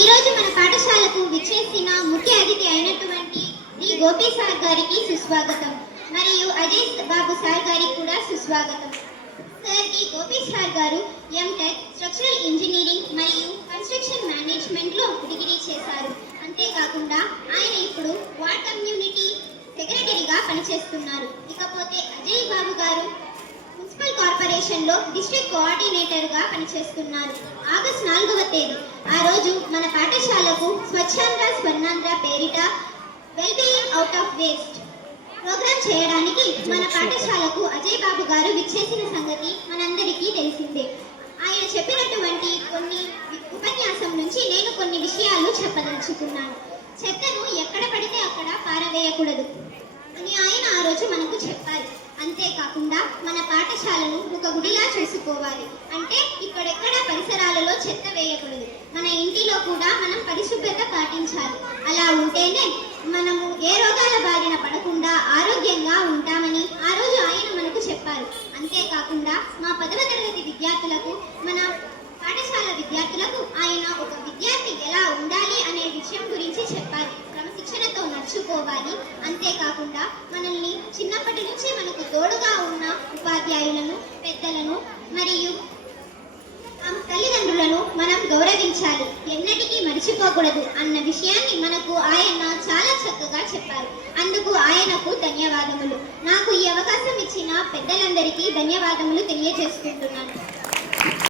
ఈరోజు మన పాఠశాలకు విచ్చేసిన ముఖ్య అతిథి అయినటువంటి డి గోపి సార్ గారికి సుస్వాగతం మరియు అజయ్ బాబు సార్ గారికి కూడా సుస్వాగతం. సార్ డి గోపి సార్ గారు ఎంటెక్ స్ట్రక్చరల్ ఇంజనీరింగ్ మరియు కన్స్ట్రక్షన్ మేనేజ్మెంట్లో డిగ్రీ చేశారు. అంతేకాకుండా ఆయన ఇప్పుడు వార్డ్ కమ్యూనిటీ సెక్రటరీగా పనిచేస్తున్నారు. ఇకపోతే అజయ్ బాబు గారు మున్సిపల్ కార్పొరేషన్లో డిస్ట్రిక్ట్ కోఆర్డినేటర్గా పనిచేస్తున్నారు. ఆగస్టు 4వ తేదీ ఆ రోజు మన పాఠశాలకు స్వచ్ఛాంధ్ర స్వర్ణాంధ్ర పేరిట wellbeing out of waste programme చేయడానికి మన పాఠశాలకు అజయ్ బాబు గారు విచ్చేసిన సంగతి మనందరికీ తెలిసిందే. ఆయన చెప్పినటువంటి కొన్ని ఉపన్యాసం నుంచి నేను కొన్ని విషయాలు చెప్పదలుచుకున్నాను. చెత్తను ఎక్కడ పడితే అక్కడ పారవేయకూడదు అని ఆయన ఆ రోజు మనకు చెప్పారు. అంతేకాకుండా మన పాఠశాలను ఒక గుడిలా చూసుకోవాలి. అంటే ఇక్కడెక్కడ పరిసరాలలో చెత్త వేయకూడదు. మన ఇంటిలో కూడా మనం పరిశుభ్రత పాటించాలి. అలా ఉంటేనే మనము ఏ రోగాల బారిన పడకుండా ఆరోగ్యంగా ఉంటామని ఆ రోజు ఆయన మనకు చెప్పారు. అంతేకాకుండా మా 10వ తరగతి విద్యార్థులకు, మన పాఠశాల విద్యార్థులకు ఆయన ఒక విద్యార్థి ఎలా ఉండాలి అనే విషయం గురించి చెప్పారు. క్రమశిక్షణతో నడుచుకోవాలి. అంతేకాకుండా మనల్ని చిన్నప్పటి నుంచి మనకు తోడుగా ఉన్న ఉపాధ్యాయులను, పెద్దలను మరియు తల్లిదండ్రులను మనం గౌరవించాలి, ఎన్నటికీ మర్చిపోకూడదు అన్న విషయాన్ని మనకు ఆయన చాలా చక్కగా చెప్పారు. అందుకు ఆయనకు ధన్యవాదములు. నాకు ఈ అవకాశం ఇచ్చిన పెద్దలందరికీ ధన్యవాదములు తెలియజేసుకుంటున్నాను.